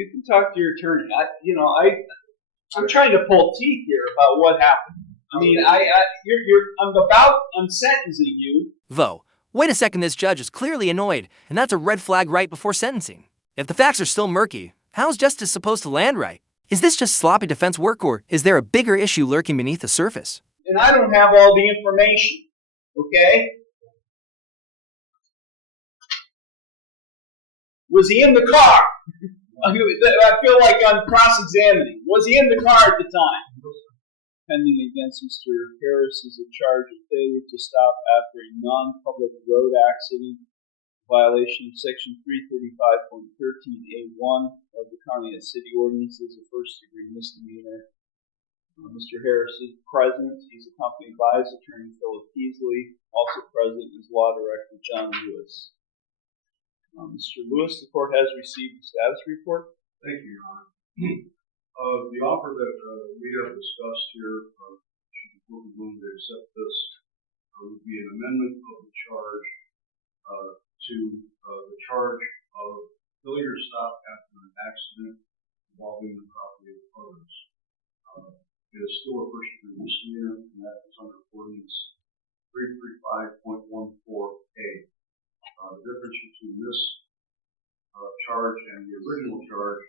You can talk to your attorney. I'm trying to pull teeth here about what happened. I mean, I'm sentencing you. Vo, wait a second, this judge is clearly annoyed, and that's a red flag right before sentencing. If the facts are still murky, how's justice supposed to land right? Is this just sloppy defense work, or is there a bigger issue lurking beneath the surface? And I don't have all the information, okay? Was he in the car? I feel like I'm cross-examining. Was he in the car at the time? Pending against Mr. Harris is a charge of failure to stop after a non-public road accident, violation of Section 335.13A1 of the County and City Ordinances, a first-degree misdemeanor. Mr. Harris is present. He's accompanied by his attorney, Philip Peasley. Also present is Law Director John Lewis. Mr. Lewis, the court has received the status report. Thank you, Your Honor. The offer that we have discussed here, should the court be willing to accept this, would be an amendment of the charge to the charge of failure to stop after an accident involving the property of others. It is still a first-degree misdemeanor, and that is under Ordinance 335.14A. The difference between this charge and the original charge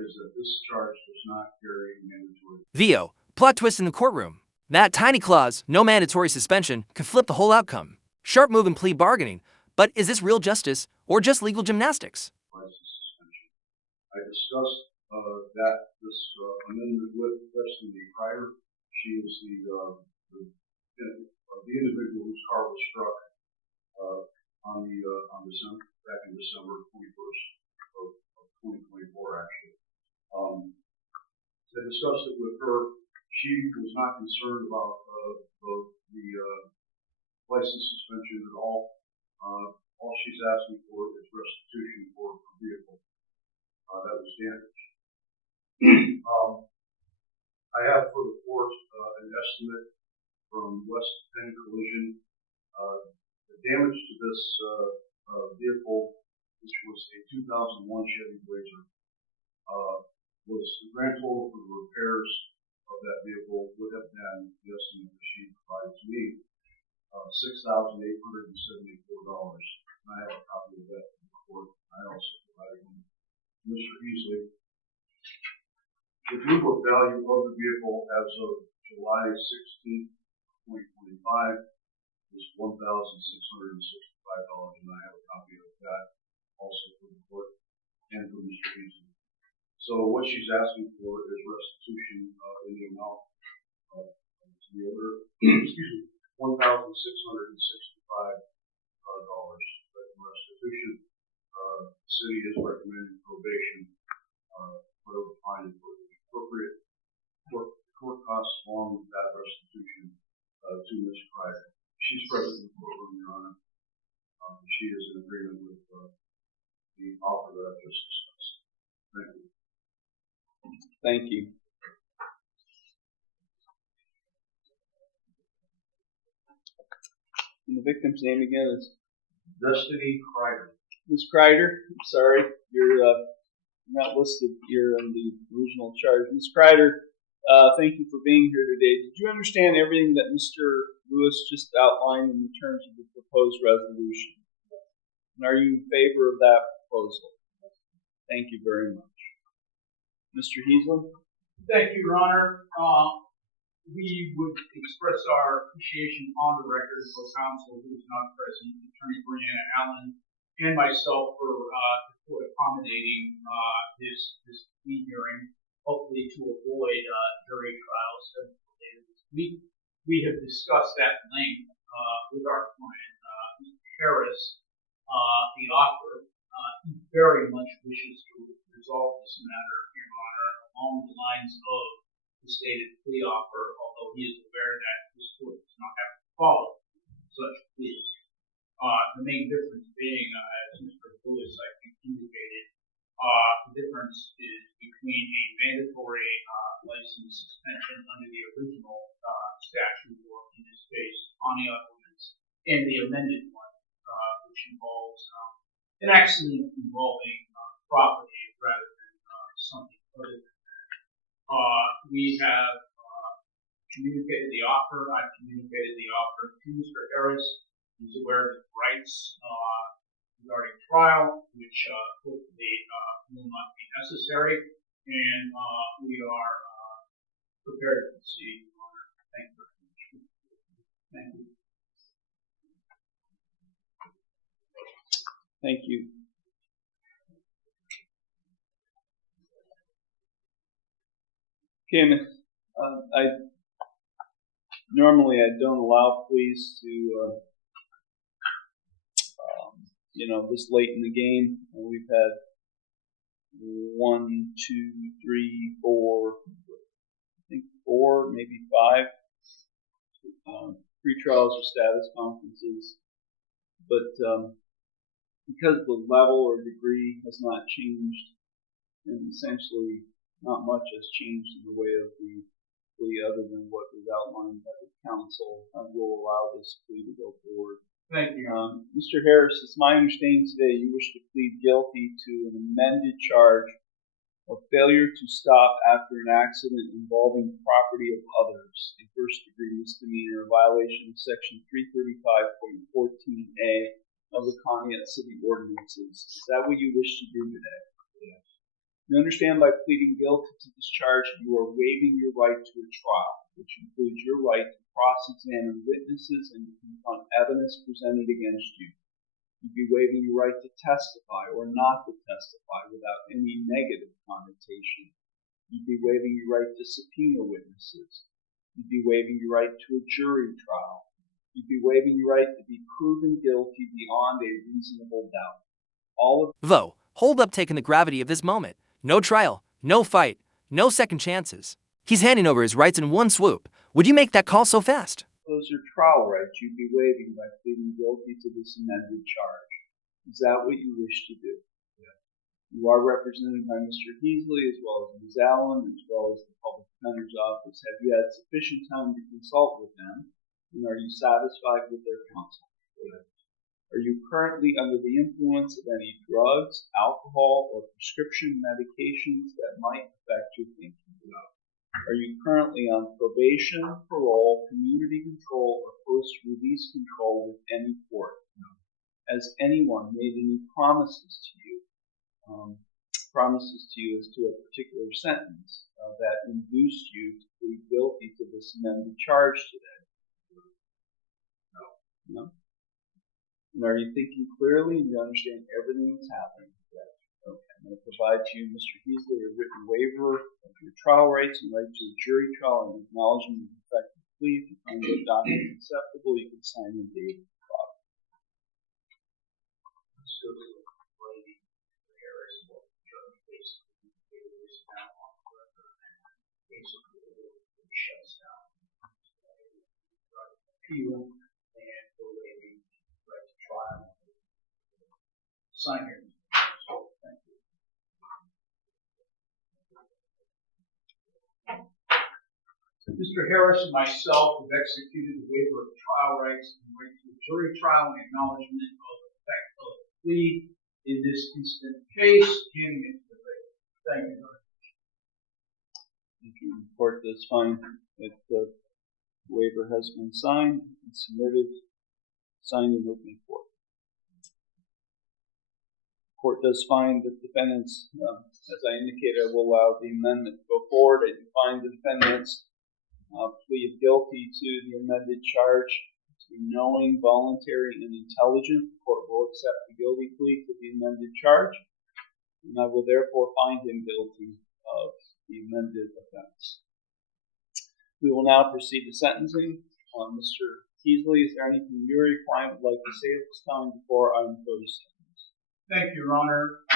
is that this charge does not carry mandatory. Vio, plot twist in the courtroom. That tiny clause, no mandatory suspension, could flip the whole outcome. Sharp move in plea bargaining, but is this real justice or just legal gymnastics? License suspension. I discussed that this amendment with Destiny Crider. She was the individual whose car was struck back in December 21st of 2024, actually. I discussed it with her. She was not concerned about the license suspension at all. All she's asking for is restitution for a vehicle that was damaged. I have for the court an estimate from West Penn Collision. The damage to this vehicle, which was a 2001 Chevy Blazer, was the grand total for the repairs of that vehicle would have been, the estimate that she provided to me, $6,874. And I have a copy of that in the court. I also provided Mr. Beasley. The blue book value of the vehicle as of July 16th, 2025 is $1,665, and I have a copy of that also for the court and for Mr. Beasley. So what she's asking for is restitution in the amount of the order, excuse me, $1,665 restitution. The city is recommending probation, whatever fine is appropriate. Court costs along with that restitution to Ms. Crider. She's present in the courtroom, Your Honor. She is in agreement with the offer that I just discussed. Thank you. Thank you. And the victim's name again is Destiny Crider. Ms. Crider. I'm sorry, you're not listed here on the original charge. Ms. Crider, thank you for being here today. Did you understand everything that Mr. Lewis just outlined in the terms of the proposed resolution? And are you in favor of that proposal? Thank you very much. Mr. Heaslin? Thank you, Your Honor. We would express our appreciation on the record for counsel who is not present, Attorney Brianna Allen, and myself for the court accommodating this plea hearing, hopefully to avoid jury trials later this week. We have discussed at length with our client, Mr. Harris, the author. He very much wishes to resolve this matter, Your Honor, along the lines of the stated plea offer, although he is aware that this court does not have to follow such pleas. The main difference being, as Mr. Lewis, I think, indicated, the difference is between a mandatory license suspension under the original statute, or in this case, on the ordinance, and the amended one, which involves an accident involving property rather than we have communicated the offer. I've communicated the offer to Mr. Harris. He's aware of his rights regarding trial, which hopefully will not be necessary. And we are prepared to proceed, Your Honor. Thank you very much. Thank you. Thank you. Okay, normally I don't allow pleas to, this late in the game. We've had 1, 2, 3, 4, I think 4, maybe 5 pre-trials or status conferences, but because the level or degree has not changed, and essentially not much has changed in the way of the plea other than what was outlined by the counsel, I will allow this plea to go forward. Thank you. Mr. Harris, it's my understanding today you wish to plead guilty to an amended charge of failure to stop after an accident involving property of others, a first-degree misdemeanor, violation of Section 335.14a of the Pontiac City Ordinances. Is that what you wish to do today? Yes. You understand by pleading guilty to this charge you are waiving your right to a trial, which includes your right to cross-examine witnesses and to confront evidence presented against you. You'd be waiving your right to testify or not to testify without any negative connotation. You'd be waiving your right to subpoena witnesses. You'd be waiving your right to a jury trial. You'd be waiving your right to be proven guilty beyond a reasonable doubt. Though, hold up taking the gravity of this moment. No trial, no fight, no second chances. He's handing over his rights in one swoop. Would you make that call so fast? Those are trial rights you'd be waiving by pleading guilty to this amended charge. Is that what you wish to do? Yes. You are represented by Mr. Heasley as well as Ms. Allen as well as the Public Defender's Office. Have you had sufficient time to consult with them? And are you satisfied with their counsel? Yes. Are you currently under the influence of any drugs, alcohol, or prescription medications that might affect your thinking? No. Are you currently on probation, parole, community control, or post-release control with any court? No. Has anyone made any promises to you as to a particular sentence that induced you to plead guilty to this amended charge today? No. No? And are you thinking clearly and you understand everything that's happening? Yes. Okay. I'm going to provide to you, Mr. Heasley, a written waiver of your trial rights and right to a jury trial and acknowledgement of effective plea. If you find that document acceptable, you can sign and date the trial. So the lady Harris, what the judge basically is now on the record, basically it shuts down appeal and the lady right to trial. Sign here. So, thank you. Mr. Harris and myself have executed the waiver of trial rights and right to a jury trial and acknowledgement of the effect of the plea in this instant case, handing it to the lady. Thank you very much. The court does find that the waiver has been signed and submitted, signed in open court. The court does find that defendants, as I indicated, I will allow the amendment to go forward. I find the defendants plea of guilty to the amended charge to be knowing, voluntary, and intelligent. The court will accept the guilty plea to the amended charge, and I will therefore find him guilty of the amended offense. We will now proceed to sentencing. Mr. Heasley, is there anything your client would like to say at this time before I impose sentence? Thank you, Your Honor.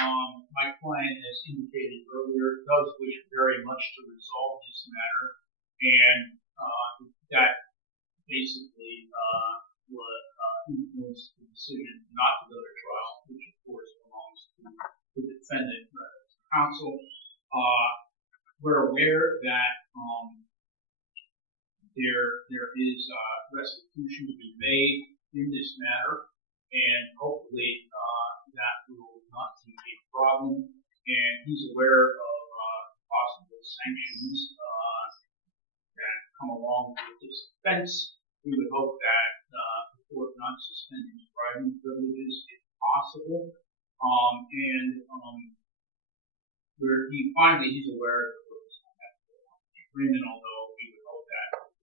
My client, as indicated earlier, does wish very much to resolve this matter, and that basically would influence the decision not to go to trial, which of course belongs to the defendant rather than counsel. We're aware that there is restitution to be made in this matter, and hopefully that will not be a problem. And he's aware of possible sanctions come along with this defense. We would hope that the court not suspend his driving privileges if possible. Where he's aware of the agreement, although we would hope that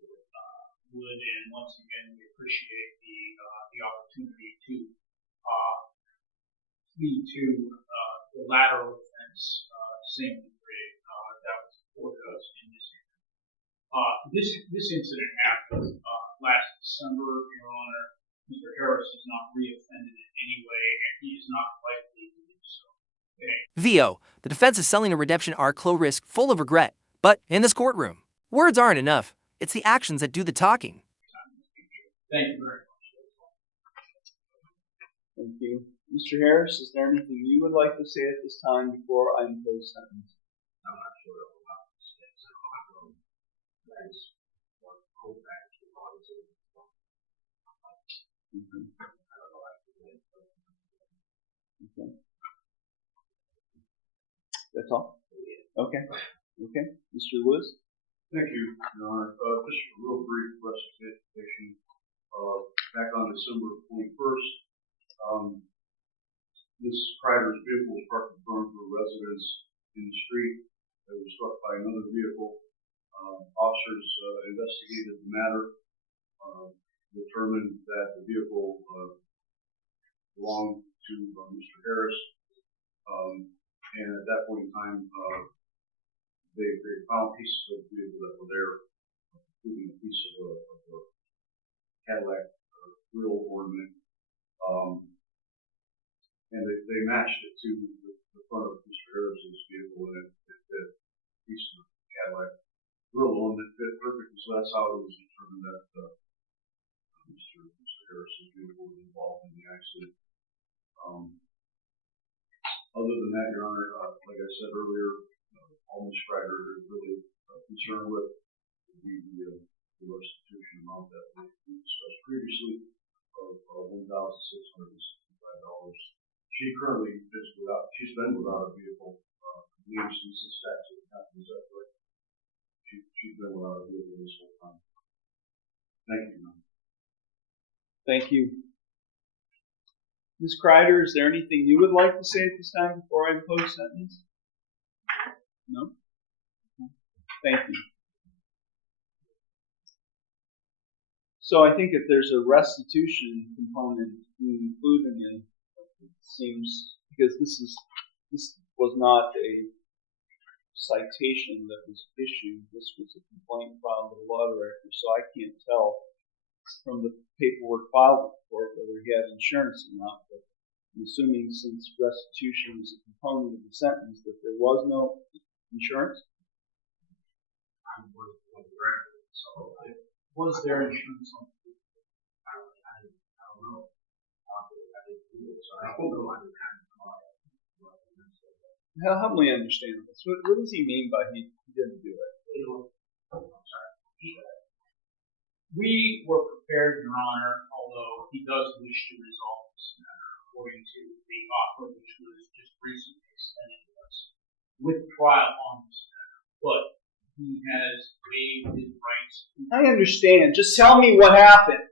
would, and once again, we appreciate the opportunity to plead to the lateral offense, same degree that was afforded us in this area. This incident happened last December, Your Honor. Mr. Harris is not reoffended in any way, and he is not likely to do so. VO, the defense is selling a redemption arc low risk, full of regret. But in this courtroom, words aren't enough. It's the actions that do the talking. Thank you very much. Thank you. Mr. Harris, is there anything you would like to say at this time before I impose sentence? I'm not sure about this. That's one whole back to Okay. Okay. That's all? Okay. Okay. Mr. Lewis? Thank you, Your Honor. Just a real brief presentation. Back on December 21st, Ms. Kreider's vehicle was parked in front of her residence in the street. It was struck by another vehicle. Officers investigated the matter, determined that the vehicle belonged to Mr. Harris, and at that point in time, they found pieces of the vehicle that were there, including a piece of a Cadillac grill ornament, and they matched it to the front of Mr. Harris's vehicle, and it fit a piece of the Cadillac grill ornament fit perfectly. So that's how it was determined that Mr. Harris's vehicle was involved in the accident. Other than that, Your Honor, like I said earlier, all Ms. Kreider is really concerned with would be the restitution amount that we discussed previously of $1,665. She currently is without. She's been without a vehicle. Since this accident happened, is that correct? She's been without a vehicle this whole time. Thank you, Your Honor. Thank you. Ms. Kreider, is there anything you would like to say at this time before I impose sentence? No? Thank you. So I think if there's a restitution component included in it, it seems, because this was not a citation that was issued, this was a complaint filed with the law director, so I can't tell from the paperwork filed with the court whether he had insurance or not, but I'm assuming since restitution is a component of the sentence that there was no insurance. Was there insurance on the vehicle? I don't know. I don't know. Help me understand this. What does he mean by he didn't do it? We were prepared, Your Honor, although he does wish to resolve this matter according to the offer which was just recently extended to us with trial on this matter. But he has waived his rights. I understand. Just tell me what happened.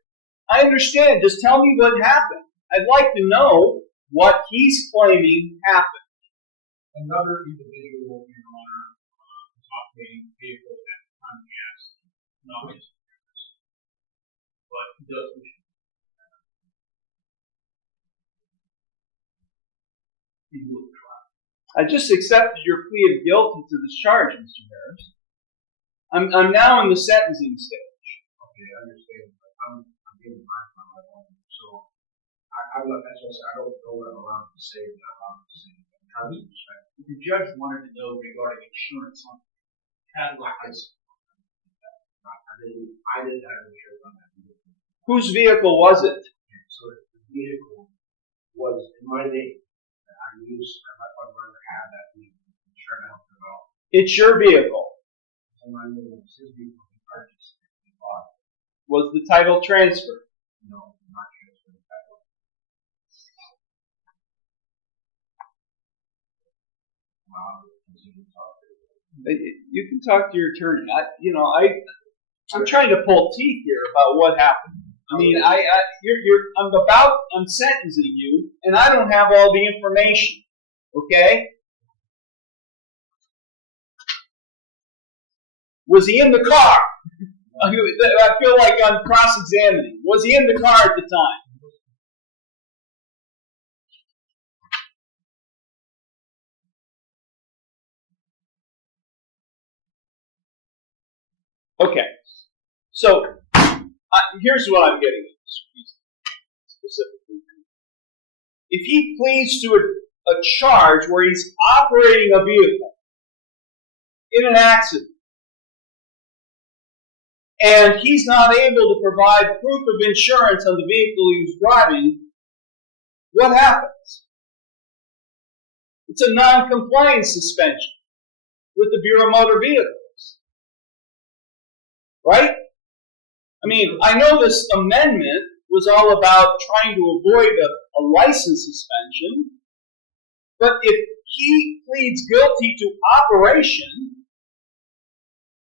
I understand. Just tell me what happened. I'd like to know what he's claiming happened. Another individual, Your Honor, was operating the vehicle at the time of the accident, not his parents. But he does wish to. He will try. I just accepted your plea of guilty to this charge, Mr. Harris. I'm now in the sentencing stage. Okay, I understand. But I'm getting my own. So I'm not, as I said, I don't know what I'm allowed to say or not allowed to say. The judge wanted to know regarding insurance on Cadillac. I didn't have insurance on that vehicle. Whose vehicle was it? So the vehicle was in my name. I used, my brother had that vehicle. I'm sure I helped him out. It's your vehicle. So my name was his vehicle. He purchased it. He bought it. Was the title transferred? No, not transferred the title. You can talk to your attorney. I'm trying to pull teeth here about what happened. I mean, I'm sentencing you, and I don't have all the information. Okay? Was he in the car? I feel like I'm cross-examining. Was he in the car at the time? Okay. So, here's what I'm getting at specifically. If he pleads to a charge where he's operating a vehicle in an accident, and he's not able to provide proof of insurance on the vehicle he was driving, what happens? It's a non-compliance suspension with the Bureau of Motor Vehicles. Right? I mean, I know this amendment was all about trying to avoid a license suspension, but if he pleads guilty to operation,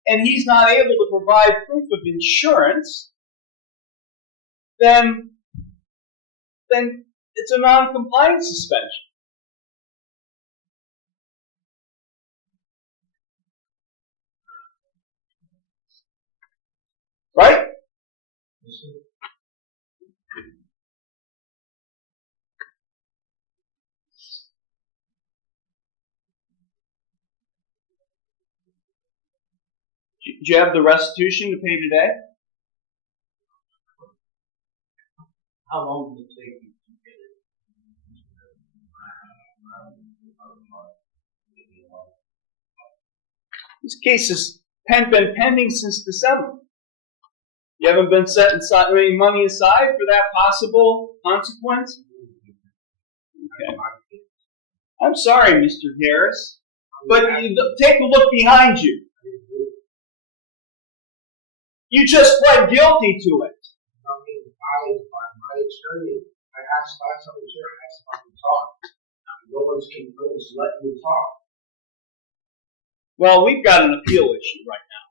and he's not able to provide proof of insurance, then it's a non-compliance suspension. Right? Do you have the restitution to pay today? How long did it take you to get it? This case has been pending since December. You haven't been setting any money aside for that possible consequence? Okay. I'm sorry, Mr. Harris, but take a look behind you. You just pled guilty to it. I mean, my attorney, I asked somebody to ask if I can talk. Nobody's letting me talk. Well, we've got an appeal issue right now.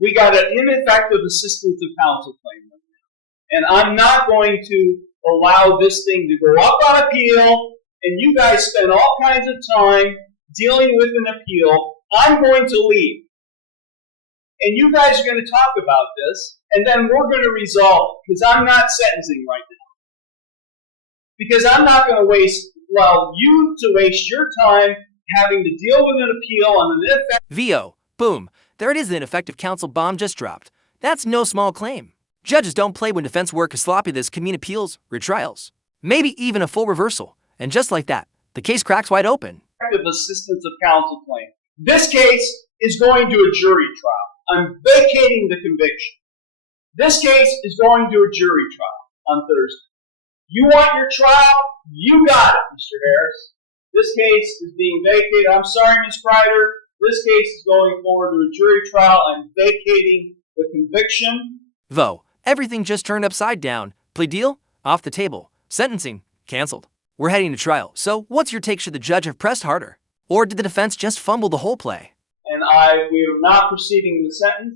We got an ineffective assistance of counsel claim right now. And I'm not going to allow this thing to go up on appeal, and you guys spend all kinds of time dealing with an appeal. I'm going to leave. And you guys are going to talk about this, and then we're going to resolve it, because I'm not sentencing right now. Because I'm not going to waste your time having to deal with an appeal on an ineffective... VO. Boom. There it is, the ineffective counsel bomb just dropped. That's no small claim. Judges don't play when defense work is sloppy. This could mean appeals, retrials, maybe even a full reversal. And just like that, the case cracks wide open. Assistance of counsel claim. This case is going to a jury trial. I'm vacating the conviction. This case is going to a jury trial on Thursday. You want your trial? You got it, Mr. Harris. This case is being vacated. I'm sorry, Ms. Kreider. This case is going forward to a jury trial. I'm vacating the conviction. VO. Everything just turned upside down. Plea deal? Off the table. Sentencing? Canceled. We're heading to trial. So what's your take? Should the judge have pressed harder? Or did the defense just fumble the whole play? And we are not proceeding with the sentence.